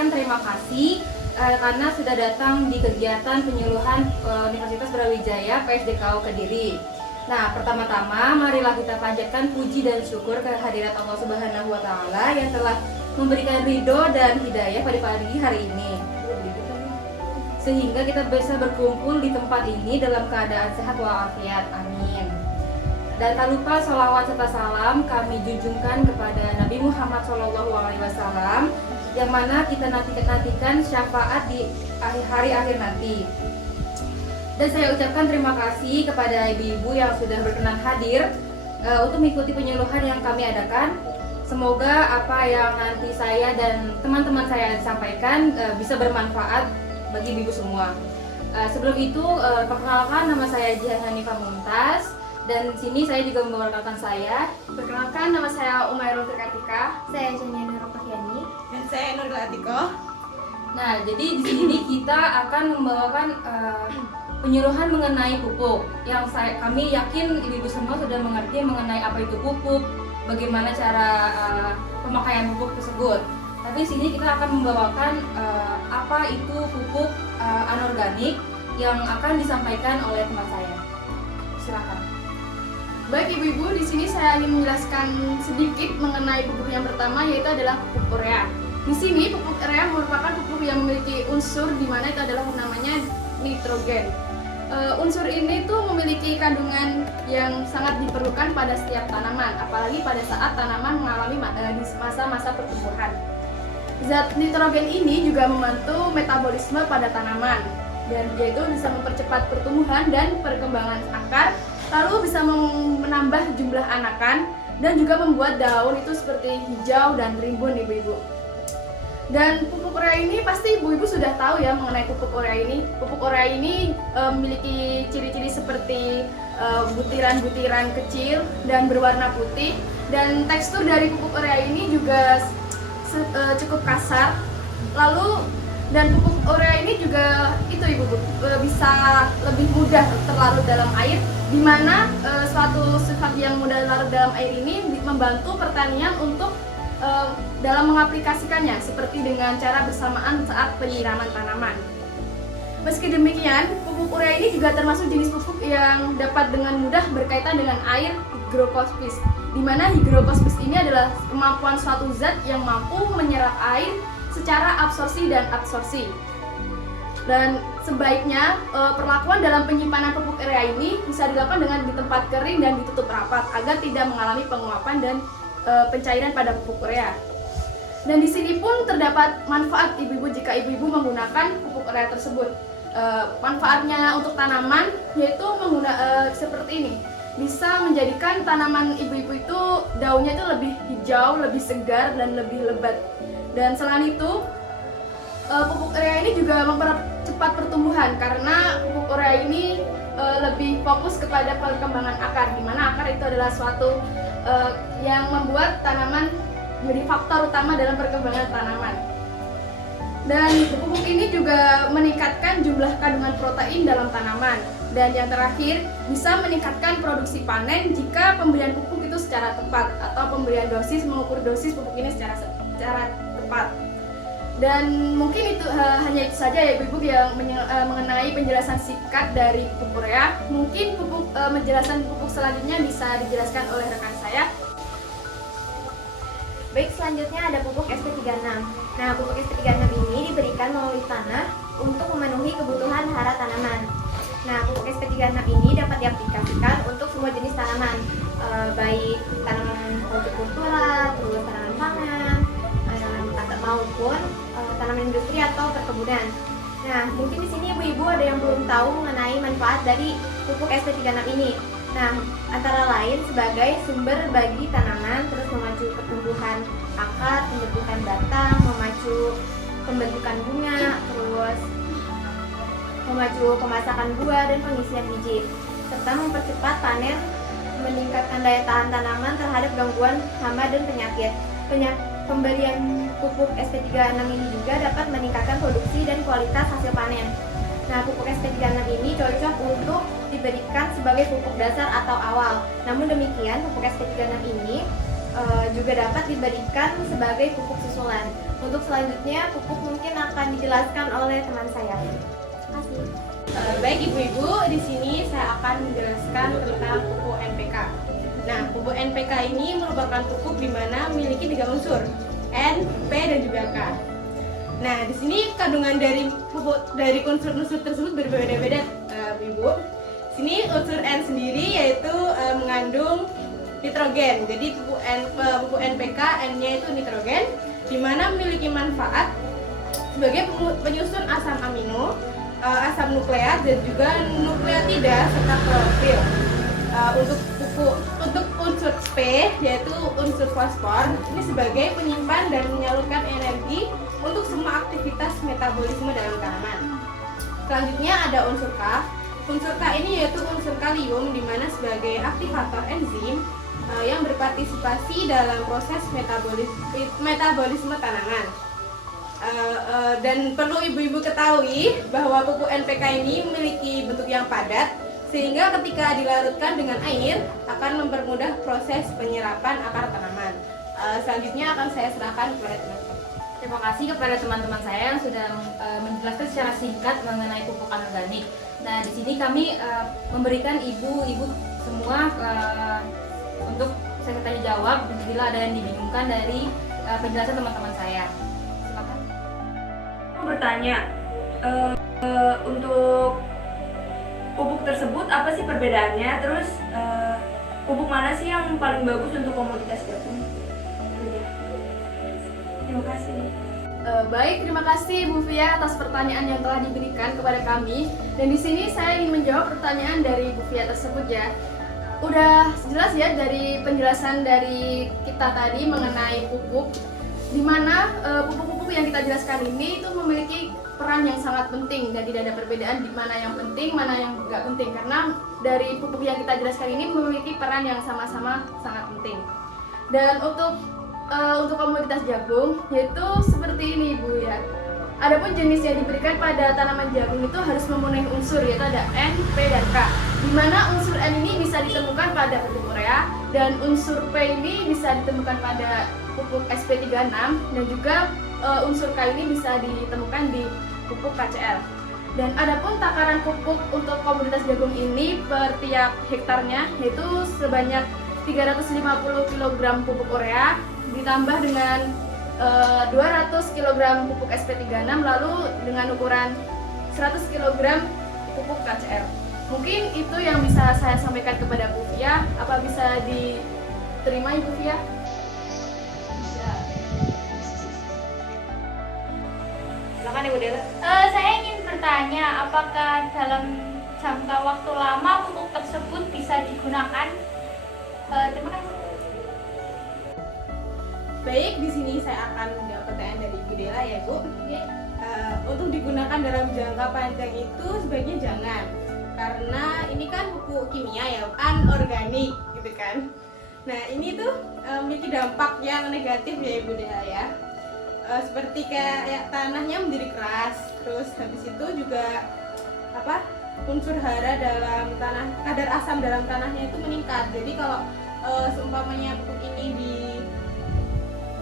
ucapkan terima kasih karena sudah datang di kegiatan penyuluhan Universitas Brawijaya PSDKU Kediri. Nah, pertama-tama marilah kita panjatkan puji dan syukur kehadirat Allah Subhanahu wa taala yang telah memberikan ridho dan hidayah pada pagi hari ini. Sehingga kita bisa berkumpul di tempat ini dalam keadaan sehat walafiat. Amin. Dan tak lupa sholawat serta salam kami junjungkan kepada Nabi Muhammad SAW, yang mana kita nantikan syafaat di hari akhir nanti. Dan saya ucapkan terima kasih kepada ibu-ibu yang sudah berkenan hadir untuk mengikuti penyuluhan yang kami adakan. Semoga apa yang nanti saya dan teman-teman saya sampaikan bisa bermanfaat bagi ibu-ibu semua. Sebelum itu, perkenalkan, nama saya Jihan Hanifah Mumtaz. Dan di sini saya juga membawa rekan saya. Perkenalkan, nama saya Umairul Tirkatika. Saya Janiana Rokafiani. Dan saya Nurul Atiko. Nah, jadi di sini kita akan membawakan penyuluhan mengenai pupuk yang kami yakin ibu-ibu semua sudah mengerti mengenai apa itu pupuk, bagaimana cara pemakaian pupuk tersebut. Tapi di sini kita akan membawakan apa itu pupuk anorganik yang akan disampaikan oleh teman saya. Silakan. Baik ibu-ibu, di sini saya ingin menjelaskan sedikit mengenai pupuk yang pertama, yaitu adalah pupuk urea. Di sini pupuk urea merupakan pupuk yang memiliki unsur di mana itu adalah namanya nitrogen. Unsur ini tuh memiliki kandungan yang sangat diperlukan pada setiap tanaman, apalagi pada saat tanaman mengalami masa-masa pertumbuhan. Zat nitrogen ini juga membantu metabolisme pada tanaman, dan dia itu bisa mempercepat pertumbuhan dan perkembangan akar, lalu bisa menambah jumlah anakan dan juga membuat daun itu seperti hijau dan rimbun ibu-ibu. Dan pupuk urea ini pasti ibu-ibu sudah tahu ya mengenai pupuk urea ini. Pupuk urea ini memiliki ciri-ciri seperti butiran-butiran kecil dan berwarna putih, dan tekstur dari pupuk urea ini juga cukup kasar. Lalu dan pupuk urea ini juga itu ibu-ibu bisa lebih mudah terlarut dalam air, di mana suatu sifat yang mudah larut dalam air ini membantu pertanian untuk dalam mengaplikasikannya, seperti dengan cara bersamaan saat penyiraman tanaman. Meski demikian, pupuk urea ini juga termasuk jenis pupuk yang dapat dengan mudah berkaitan dengan air higrokospis, di mana higrokospis ini adalah kemampuan suatu zat yang mampu menyerap air secara absorpsi dan absorpsi. Dan sebaiknya perlakuan dalam penyimpanan pupuk urea ini bisa dilakukan dengan di tempat kering dan ditutup rapat agar tidak mengalami penguapan dan pencairan pada pupuk urea. Dan di sini pun terdapat manfaat ibu-ibu jika ibu-ibu menggunakan pupuk urea tersebut. Manfaatnya untuk tanaman yaitu seperti ini. Bisa menjadikan tanaman ibu-ibu itu daunnya itu lebih hijau, lebih segar dan lebih lebat. Dan selain itu, pupuk urea ini juga mempercepat pertumbuhan karena pupuk urea ini lebih fokus kepada perkembangan akar, di mana akar itu adalah suatu yang membuat tanaman menjadi faktor utama dalam perkembangan tanaman. Dan pupuk ini juga meningkatkan jumlah kandungan protein dalam tanaman. Dan yang terakhir, bisa meningkatkan produksi panen jika pemberian pupuk itu secara tepat, atau pemberian dosis, mengukur dosis pupuk ini secara tepat. Dan mungkin itu hanya itu saja ya ibu-ibu yang mengenai penjelasan singkat dari pupuk urea. Mungkin penjelasan pupuk selanjutnya bisa dijelaskan oleh rekan saya. Baik, selanjutnya ada pupuk SP36. Nah, pupuk SP36 ini diberikan melalui tanah untuk memenuhi kebutuhan hara tanaman. Nah, pupuk SP36 ini dapat diaplikasikan untuk semua jenis tanaman, baik tanaman hortikultura, terus tanaman pangan, maupun tanaman industri atau perkebunan. Nah, mungkin di sini ibu-ibu ada yang belum tahu mengenai manfaat dari pupuk SP36 ini. Nah, antara lain sebagai sumber bagi tanaman, terus memacu pertumbuhan akar, pembentukan batang, memacu pembentukan bunga, terus memacu pemasakan buah dan pengisian biji, serta mempercepat panen, meningkatkan daya tahan tanaman terhadap gangguan hama dan penyakit. Pemberian pupuk SP36 ini juga dapat meningkatkan produksi dan kualitas hasil panen. Nah, pupuk SP36 ini cocok untuk diberikan sebagai pupuk dasar atau awal. Namun demikian, pupuk SP36 ini juga dapat diberikan sebagai pupuk susulan. Untuk selanjutnya, pupuk mungkin akan dijelaskan oleh teman saya. Terima kasih. Baik ibu-ibu, di sini saya akan menjelaskan tentang pupuk NPK. Nah, pupuk NPK ini merupakan pupuk di mana memiliki 3 unsur, N, P, dan juga K. Nah, di sini kandungan dari pupuk dari unsur-unsur tersebut berbeda-beda, ibu. Sini unsur N sendiri yaitu mengandung nitrogen. Jadi pupuk NPK N-nya itu nitrogen, di mana memiliki manfaat sebagai penyusun asam amino, asam nukleat dan juga nukleotida serta klorofil. Untuk unsur P yaitu unsur fosfor ini sebagai penyimpan dan menyalurkan energi untuk semua aktivitas metabolisme dalam tanaman. Selanjutnya ada unsur K. Unsur K ini yaitu unsur kalium di mana sebagai aktivator enzim yang berpartisipasi dalam proses metabolisme tanaman. Dan perlu ibu-ibu ketahui bahwa pupuk NPK ini memiliki bentuk yang padat, sehingga ketika dilarutkan dengan air akan mempermudah proses penyerapan akar tanaman. Selanjutnya akan saya serahkan kepada teman-teman. Terima kasih kepada teman-teman saya yang sudah menjelaskan secara singkat mengenai pupuk anorganik. Nah, di sini kami memberikan ibu-ibu semua untuk saya tanya jawab bila ada yang dibingungkan dari penjelasan teman-teman saya. Silakan. Mau bertanya, untuk pupuk tersebut apa sih perbedaannya? Terus pupuk mana sih yang paling bagus untuk komoditas jagung? Terima kasih. Baik, terima kasih Bu Fia atas pertanyaan yang telah diberikan kepada kami. Dan di sini saya ingin menjawab pertanyaan dari Bu Fia tersebut ya. Udah jelas ya dari penjelasan dari kita tadi mengenai pupuk, di mana pupuk-pupuk yang kita jelaskan ini itu memiliki peran yang sangat penting dan tidak ada perbedaan di mana yang penting, mana yang nggak penting, karena dari pupuk yang kita jelaskan ini memiliki peran yang sama-sama sangat penting. Dan untuk komoditas jagung yaitu seperti ini Bu ya. Adapun jenis yang diberikan pada tanaman jagung itu harus memenuhi unsur yaitu ada N, P, dan K. Di mana unsur N ini bisa ditemukan pada pupuk urea dan unsur P ini bisa ditemukan pada pupuk SP36 dan juga unsur K ini bisa ditemukan di pupuk KCL. Dan adapun takaran pupuk untuk komoditas jagung ini per tiap hektarnya yaitu sebanyak 350 kg pupuk urea ditambah dengan 200 kg pupuk SP36 lalu dengan ukuran 100 kg pupuk KCL. Mungkin itu yang bisa saya sampaikan kepada Bu Fia. Apa bisa diterima Ibu Fia? Silakan Ibu Dela. Saya ingin bertanya, apakah dalam jangka waktu lama pupuk tersebut bisa digunakan? Terima kasih. Baik, di sini saya akan menjawab pertanyaan dari Ibu Dela ya Bu. Untuk digunakan dalam jangka panjang itu sebaiknya jangan, karena ini kan pupuk kimia ya, anorganik gitu kan. Nah ini tuh memiliki dampak yang negatif ya Ibu Dela ya. Seperti kayak tanahnya menjadi keras, terus habis itu juga unsur hara dalam tanah, kadar asam dalam tanahnya itu meningkat. Jadi kalau seumpamanya pupuk ini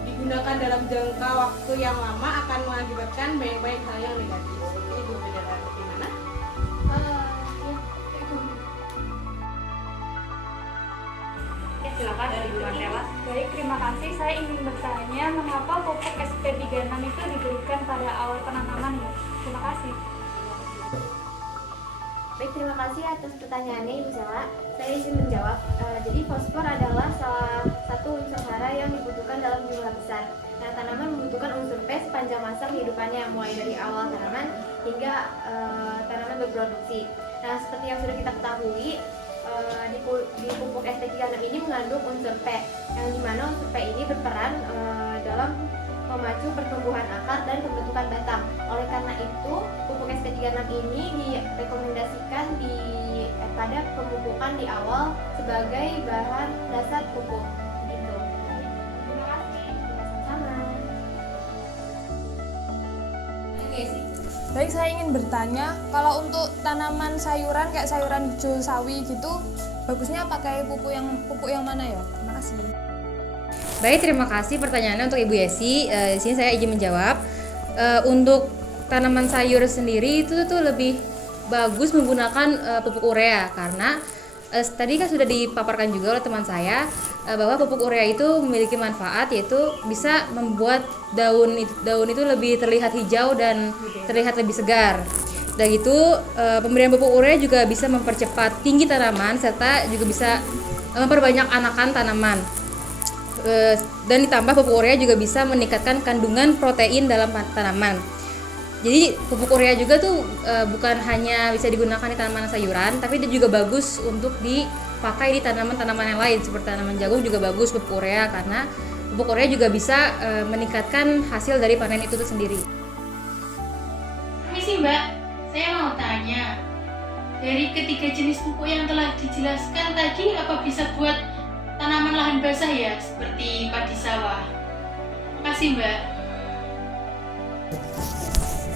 digunakan dalam jangka waktu yang lama akan mengakibatkan banyak hal yang negatif. Seperti Ibu Dela bagaimana? Ya, silakan dari Ibu Mantela. Baik, terima kasih. Saya ingin bertanya, mengapa pupuk SP36 itu diberikan pada awal penanaman ya? Terima kasih. Baik, terima kasih atas pertanyaannya Ibu Sela. Saya izin menjawab. Jadi fosfor adalah salah satu unsur hara yang dibutuhkan dalam jumlah besar. Nah, tanaman membutuhkan unsur P sepanjang masa kehidupannya, mulai dari awal tanaman hingga tanaman berproduksi. Nah, seperti yang sudah kita ketahui, di pupuk SP36 ini mengandung unsur P, yang dimana unsur P ini berperan dalam memacu pertumbuhan akar dan pembentukan batang. Oleh karena itu, pupuk SP36 ini direkomendasikan pada pemupukan di awal sebagai bahan dasar pupuk. Gitu. Terima kasih. Sama-sama. Baik, saya ingin bertanya, kalau untuk tanaman sayuran kayak sayuran hijau sawi gitu, bagusnya pakai pupuk yang mana ya? Terima kasih. Baik, terima kasih pertanyaannya untuk Ibu Yesi. Di sini saya izin menjawab. Untuk tanaman sayur sendiri itu tuh lebih bagus menggunakan pupuk urea karena tadi kan sudah dipaparkan juga oleh teman saya bahwa pupuk urea itu memiliki manfaat, yaitu bisa membuat daun itu lebih terlihat hijau dan terlihat lebih segar. Dan itu pemberian pupuk urea juga bisa mempercepat tinggi tanaman serta juga bisa memperbanyak anakan tanaman. Dan ditambah pupuk urea juga bisa meningkatkan kandungan protein dalam tanaman. Jadi pupuk urea juga tuh bukan hanya bisa digunakan di tanaman sayuran, tapi itu juga bagus untuk dipakai di tanaman-tanaman yang lain seperti tanaman jagung juga bagus pupuk urea karena pupuk urea juga bisa meningkatkan hasil dari panen itu sendiri. Permisi Mbak, saya mau tanya, dari ketiga jenis pupuk yang telah dijelaskan tadi apa bisa buat tanaman lahan basah ya, seperti padi sawah? Makasih Mbak.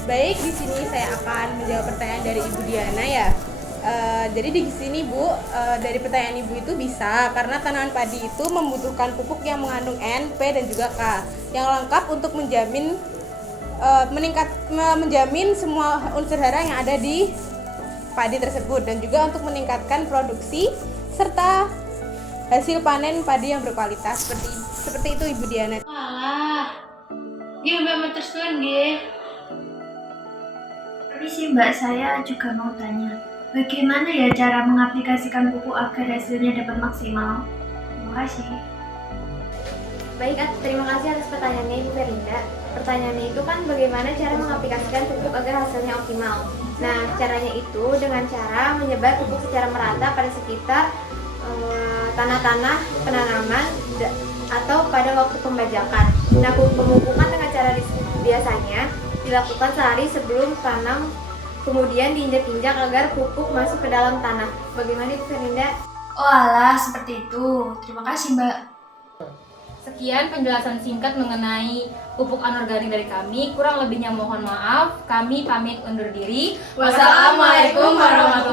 Baik, di sini saya akan menjawab pertanyaan dari Ibu Diana ya. Jadi di sini Bu, dari pertanyaan Ibu itu bisa karena tanaman padi itu membutuhkan pupuk yang mengandung N, P dan juga K yang lengkap untuk menjamin menjamin semua unsur hara yang ada di padi tersebut dan juga untuk meningkatkan produksi serta hasil panen padi yang berkualitas seperti itu Ibu Diana. Walah, dia Mbak Matersuan nggih. Permisi Mbak, saya juga mau tanya, bagaimana ya cara mengaplikasikan pupuk agar hasilnya dapat maksimal? Terima kasih. Baik, terima kasih atas pertanyaannya Ibu Ferinda. Pertanyaannya itu kan bagaimana cara mengaplikasikan pupuk agar hasilnya optimal. Nah, caranya itu dengan cara menyebar pupuk secara merata pada sekitar tanah-tanah penanaman atau pada waktu pembajakan. Nah, pemupukan dengan cara biasanya dilakukan sehari sebelum tanam, kemudian diinjak-injak agar pupuk masuk ke dalam tanah. Bagaimana Ibu Ferinda? Oh alah, seperti itu. Terima kasih Mbak. Sekian penjelasan singkat mengenai pupuk anorganik dari kami. Kurang lebihnya mohon maaf. Kami pamit undur diri. Wassalamualaikum warahmatullahi